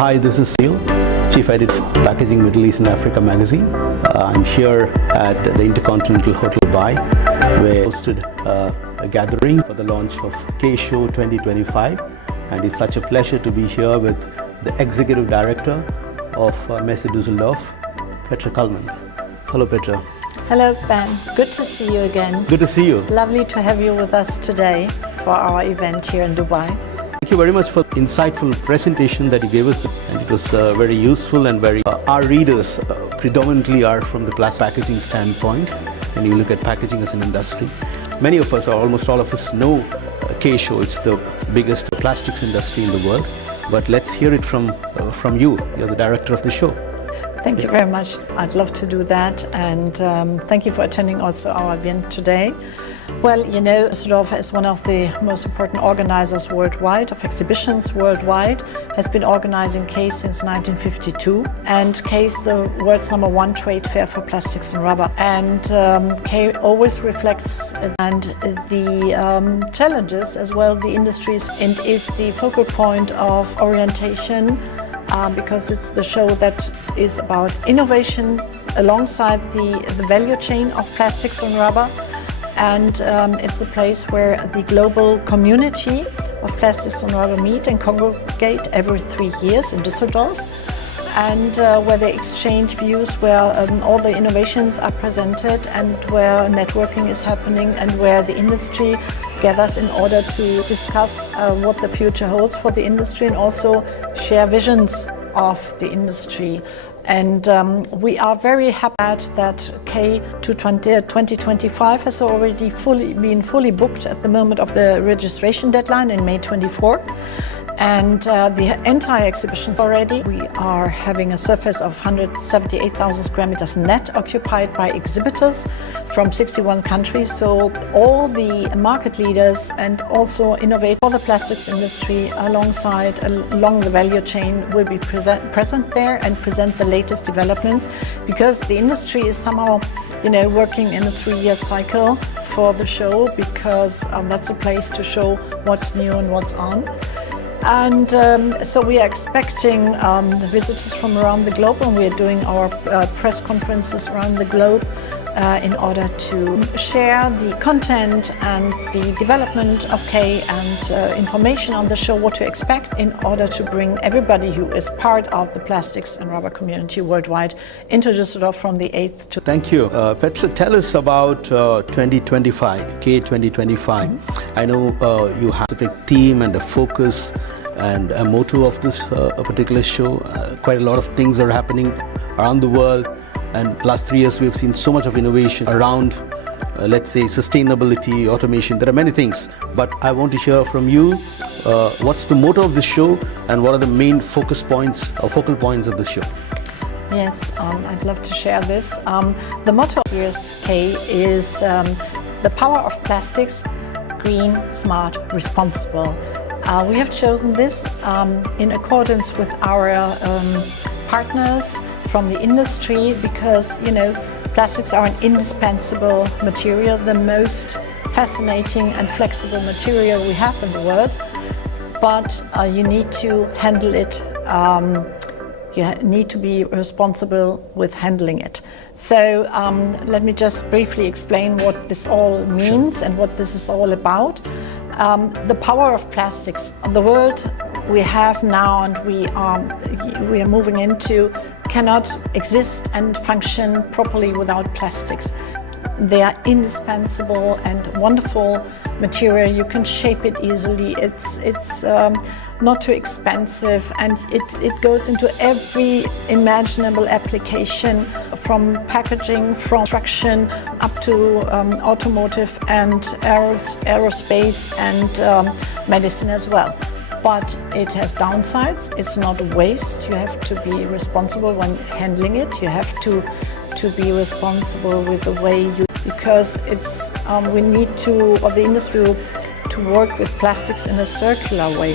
Hi, this is Seal, Chief Editor of Packaging Middle East and Africa magazine. I'm here at the Intercontinental Hotel Dubai, where I hosted a gathering for the launch of K Show 2025. And it's such a pleasure to be here with the Executive Director of Messe Dusseldorf, Petra Cullmann. Hello, Petra. Hello, Ben. Good to see you again. Good to see you. Lovely to have you with us today for our event here in Dubai. Thank you very much for the insightful presentation that you gave us, and it was very useful and very. Our readers predominantly are from the glass packaging standpoint, and you look at packaging as an industry. Many of us, or almost all of us, know K Show. It's the biggest plastics industry in the world. But let's hear it from you. You're the director of the show. Thank you very much. I'd love to do that, and thank you for attending also our event today. Well, you know, Dusseldorf is one of the most important organizers worldwide of exhibitions worldwide, has been organizing K since 1952, and K is the world's #1 trade fair for plastics and rubber. And K always reflects and the challenges as well the industries, and is the focal point of orientation because it's the show that is about innovation alongside the value chain of plastics and rubber. And it's the place where the global community of plastics and rubber meet and congregate every 3 years in Dusseldorf, and where they exchange views, where all the innovations are presented, and where networking is happening, and where the industry gathers in order to discuss what the future holds for the industry and also share visions of the industry. And we are very happy that K 2025 has already been fully booked at the moment of the registration deadline in May 24. And the entire exhibition already, we are having a surface of 178,000 square meters net occupied by exhibitors from 61 countries. So all the market leaders and also innovators for the plastics industry along the value chain will be present there and present the latest developments, because the industry is somehow, you know, working in a 3-year cycle for the show, because that's a place to show what's new and what's on. And so we are expecting the visitors from around the globe, and we are doing our press conferences around the globe in order to share the content and the development of K and information on the show, what to expect, in order to bring everybody who is part of the plastics and rubber community worldwide into Dusseldorf from the 8th to... Thank you. Petra, tell us about 2025, K 2025. I know you have a specific theme and a focus and a motto of this particular show. Quite a lot of things are happening around the world, and last 3 years we've seen so much of innovation around, let's say, sustainability, automation. There are many things, but I want to hear from you. What's the motto of the show, and what are the main focus points or focal points of the show? Yes, I'd love to share this. The motto of year's K is the power of plastics: green, smart, responsible. We have chosen this in accordance with our partners from the industry, because, you know, plastics are an indispensable material, the most fascinating and flexible material we have in the world. But you need to handle it. You need to be responsible with handling it. So let me just briefly explain what this all means and what this is all about. The power of plastics. The world we have now and we are moving into cannot exist and function properly without plastics. They are indispensable and wonderful material. You can shape it easily. It's not too expensive, and it goes into every imaginable application, from packaging, from construction, up to automotive and aerospace and medicine as well. But it has downsides. It's not a waste. You have to be responsible when handling it. You have to be responsible with the way you, because it's we need to, or the industry, to work with plastics in a circular way.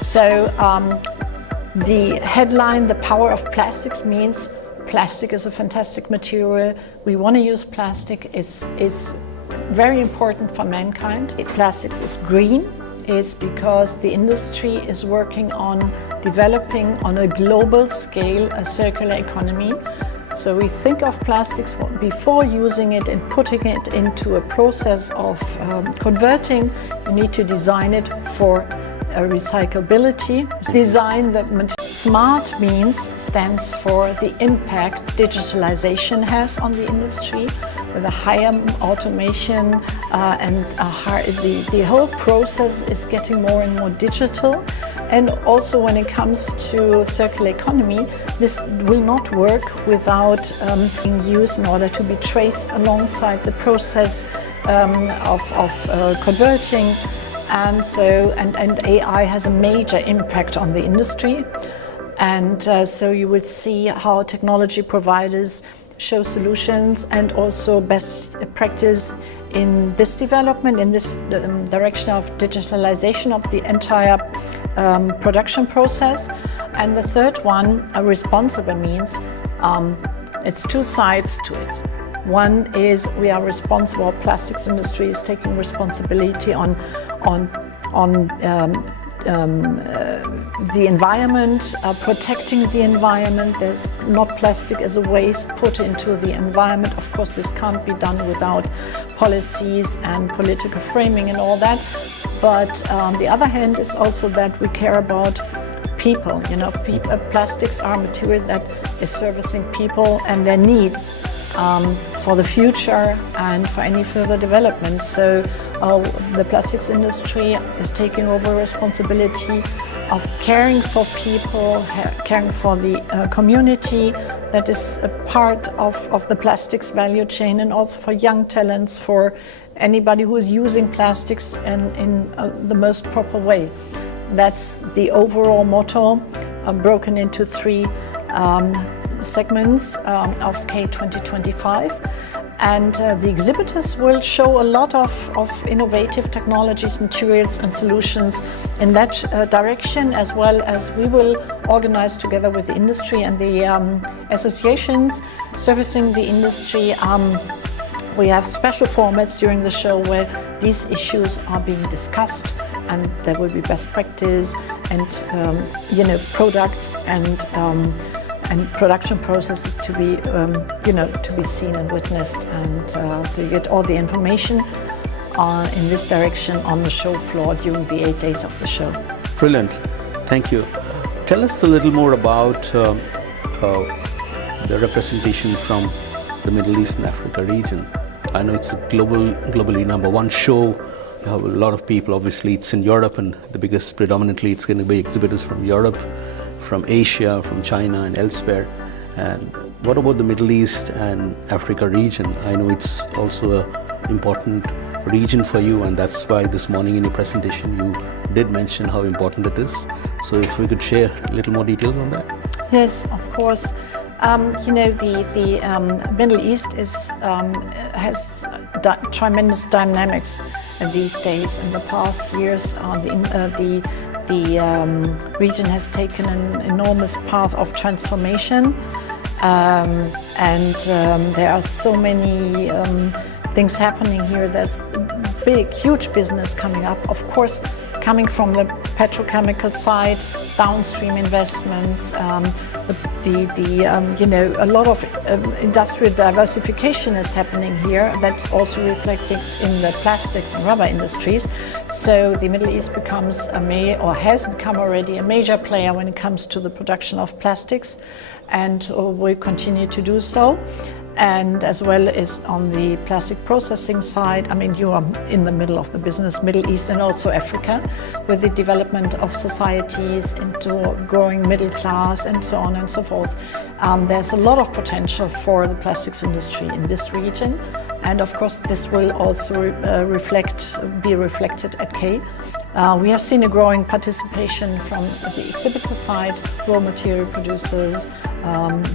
So the headline, the power of plastics, means plastic is a fantastic material. We want to use plastic. It's very important for mankind. Plastics is green. It's because the industry is working on developing on a global scale a circular economy. So we think of plastics before using it and putting it into a process of converting. You need to design it for recyclability. Design the material. SMART stands for the impact digitalization has on the industry, with a higher automation and the whole process is getting more and more digital. And also when it comes to circular economy, this will not work without being used in order to be traced alongside the process of converting. And AI has a major impact on the industry. And so you will see how technology providers show solutions and also best practice in this development, in this direction of digitalization of the entire production process. And the third one, a responsible means, it's two sides to it. One is we are responsible, plastics industry is taking responsibility on the environment, protecting the environment. There's not plastic as a waste put into the environment. Of course, this can't be done without policies and political framing and all that. But on the other hand is also that we care about people. You know, plastics are material that is servicing people and their needs for the future and for any further development. So the plastics industry is taking over responsibility of caring for people, caring for the community that is a part of the plastics value chain, and also for young talents, for anybody who is using plastics in the most proper way. That's the overall motto, broken into three segments of K 2025. And the exhibitors will show a lot of innovative technologies, materials and solutions in that direction, as well as we will organize together with the industry and the associations servicing the industry. We have special formats during the show where these issues are being discussed, and there will be best practice and products and production processes to be to be seen and witnessed, and so you get all the information in this direction on the show floor during the 8 days of the show. Brilliant, thank you. Tell us a little more about the representation from the Middle East and Africa region. I know it's a globally number one show. You have a lot of people. Obviously, it's in Europe, and the biggest, predominantly, it's going to be exhibitors from Europe, from Asia, from China, and elsewhere. And what about the Middle East and Africa region? I know it's also an important region for you, and that's why this morning in your presentation you did mention how important it is. So if we could share a little more details on that. Yes, of course. The Middle East has tremendous dynamics these days. In the past years, the region has taken an enormous path of transformation, and there are so many things happening here. There's big, huge business coming up, of course, coming from the petrochemical side, downstream investments, a lot of industrial diversification is happening here. That's also reflected in the plastics and rubber industries. So the Middle East becomes has become already a major player when it comes to the production of plastics, and will continue to do so. And as well as on the plastic processing side, I mean, you are in the middle of the business, Middle East and also Africa, with the development of societies into growing middle class and so on and so forth. There's a lot of potential for the plastics industry in this region. And of course, this will also be reflected at K. We have seen a growing participation from the exhibitor side, raw material producers,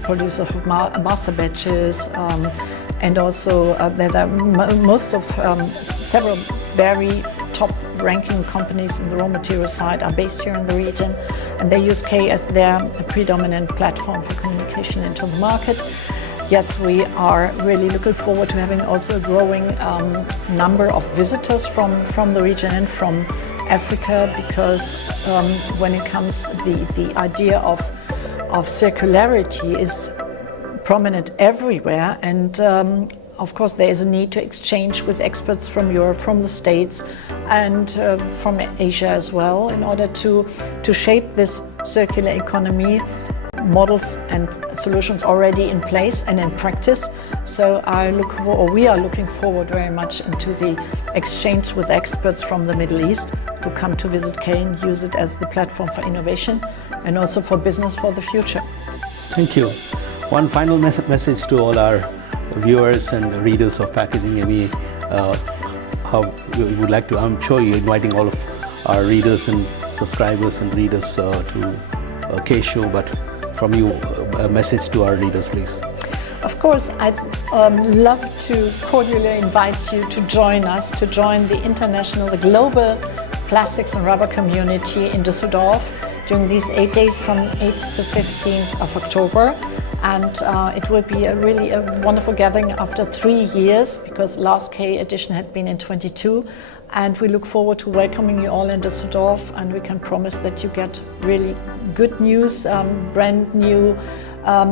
producers of master batches, and also there are most of several very top-ranking companies in the raw material side are based here in the region, and they use K as their predominant platform for communication into the market. Yes, we are really looking forward to having also a growing number of visitors from the region and from Africa, because when it comes, the idea of circularity is prominent everywhere, and of course there is a need to exchange with experts from Europe, from the States, and from Asia as well, in order to shape this circular economy. Models and solutions already in place and in practice. So we are looking forward very much into the exchange with experts from the Middle East who come to visit K and use it as the platform for innovation and also for business for the future. Thank you. One final message to all our viewers and readers of Packaging ME. How you would like to, I'm sure you're inviting all of our readers and subscribers and readers to K Show, but from you, a message to our readers, please. Of course, I'd love to cordially invite you to join us, to join the global plastics and rubber community in Dusseldorf during these 8 days from 8th to 15th of October. And it will be really a wonderful gathering after 3 years, because last K edition had been in 22. And we look forward to welcoming you all in Dusseldorf, and we can promise that you get really good news, brand new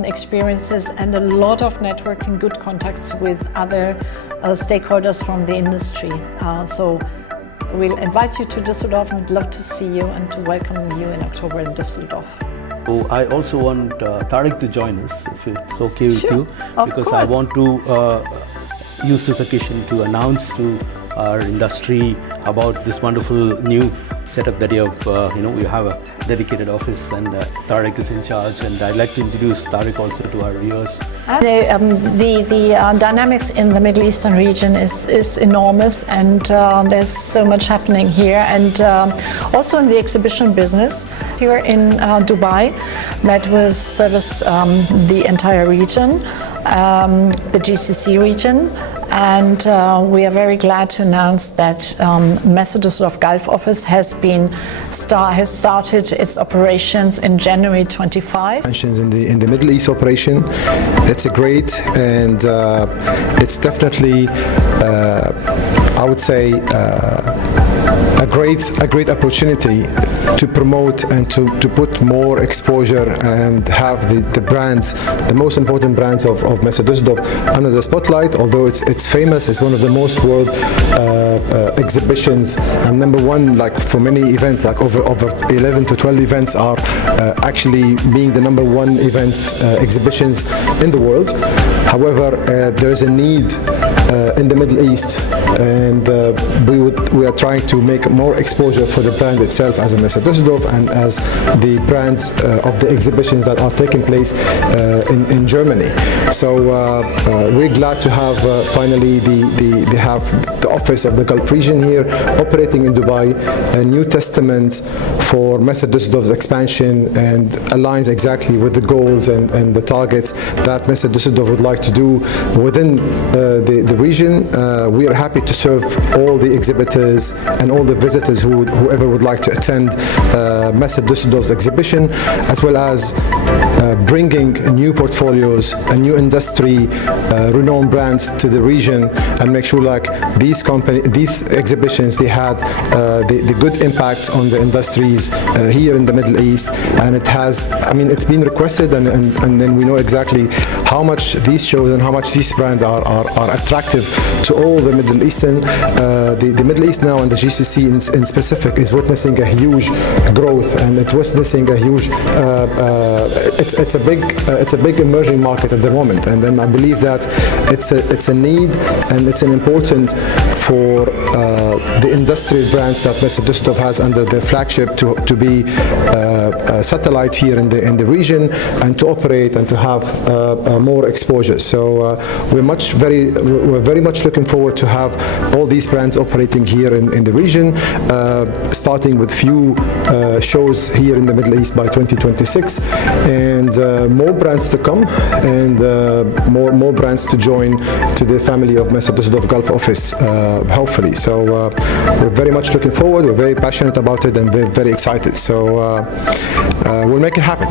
experiences, and a lot of networking, good contacts with other stakeholders from the industry. So we'll invite you to Dusseldorf, and we'd love to see you and to welcome you in October in Dusseldorf. So I also want Tarek to join us, if it's okay with you, because I want to use this occasion to announce to our industry about this wonderful new setup that you have. We have a dedicated office, and Tarek is in charge, and I'd like to introduce Tarek also to our viewers. The dynamics in the Middle Eastern region is enormous, and there's so much happening here, and also in the exhibition business here in Dubai that will service the entire region, the GCC region. And we are very glad to announce that Messe Dusseldorf Gulf office has started its operations in January 25. In the Middle East operation, it's a great, and it's definitely, I would say, a great opportunity to promote and to put more exposure and have the brands, the most important brands of Messe Dusseldorf under the spotlight. Although it's famous, it's one of the most world exhibitions, and number one, like for many events, like over 11 to 12 events are actually being the number one events exhibitions in the world. However, there is a need in the Middle East, and we are trying to make more exposure for the brand itself as a Messe Dusseldorf and as the brands of the exhibitions that are taking place in Germany. So we're glad to have finally the office of the Gulf region here operating in Dubai, a new testament for Messe Dusseldorf's expansion, and aligns exactly with the goals and the targets that Messe Dusseldorf would like to do within the region. We are happy to serve all the exhibitors and all the visitors whoever would like to attend Messe Dusseldorf's exhibition, as well as bringing new portfolios and new industry renowned brands to the region, and make sure like these exhibitions, they had the good impact on the industries here in the Middle East. And it's been requested, and then we know exactly how much these shows and how much these brands are attractive to all the Middle Eastern. The Middle East now, and the GCC in specific, is witnessing a huge growth, and it's witnessing a huge it's a big emerging market at the moment. And then I believe that it's a need, and it's an important for the industrial brands that Messe Dusseldorf has under their flagship to be a satellite here in the region, and to operate and to have more exposure. So we're very much looking forward to have all these brands operating here in the region, starting with few shows here in the Middle East by 2026, and more brands to come, and more brands to join to the family of Messe Dusseldorf Gulf office hopefully. So we're very much looking forward. We're very passionate about it, and we're very excited. So we'll make it happen.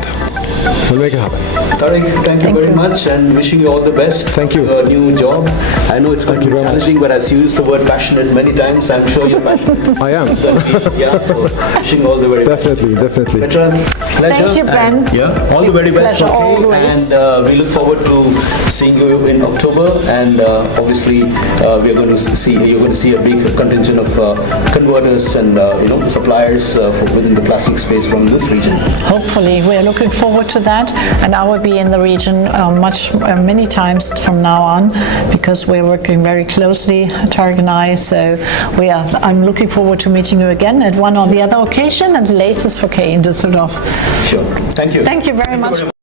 We'll make it happen. Tarek, thank you very much, and wishing you all the best. Thank you. For your new job. I know it's going to be very much. challenging, but as you used the word passionate many times, I'm sure you're passionate. I am. Yeah, so wishing you all the very best. Definitely. Petra, pleasure. Thank you, Ben. And, yeah, all the very best. Pleasure Okay, always. and we look forward to seeing you in October. And obviously, we are going to see you're going to see a big contingent of converters and suppliers within the plastic space from this region. Hopefully, we are looking forward to that, and I will be in the region many times from now on, because we're working very closely, Tarek and I. So I'm looking forward to meeting you again at one or the other occasion, and latest for K in Dusseldorf. Sure. Thank you. Thank you very much.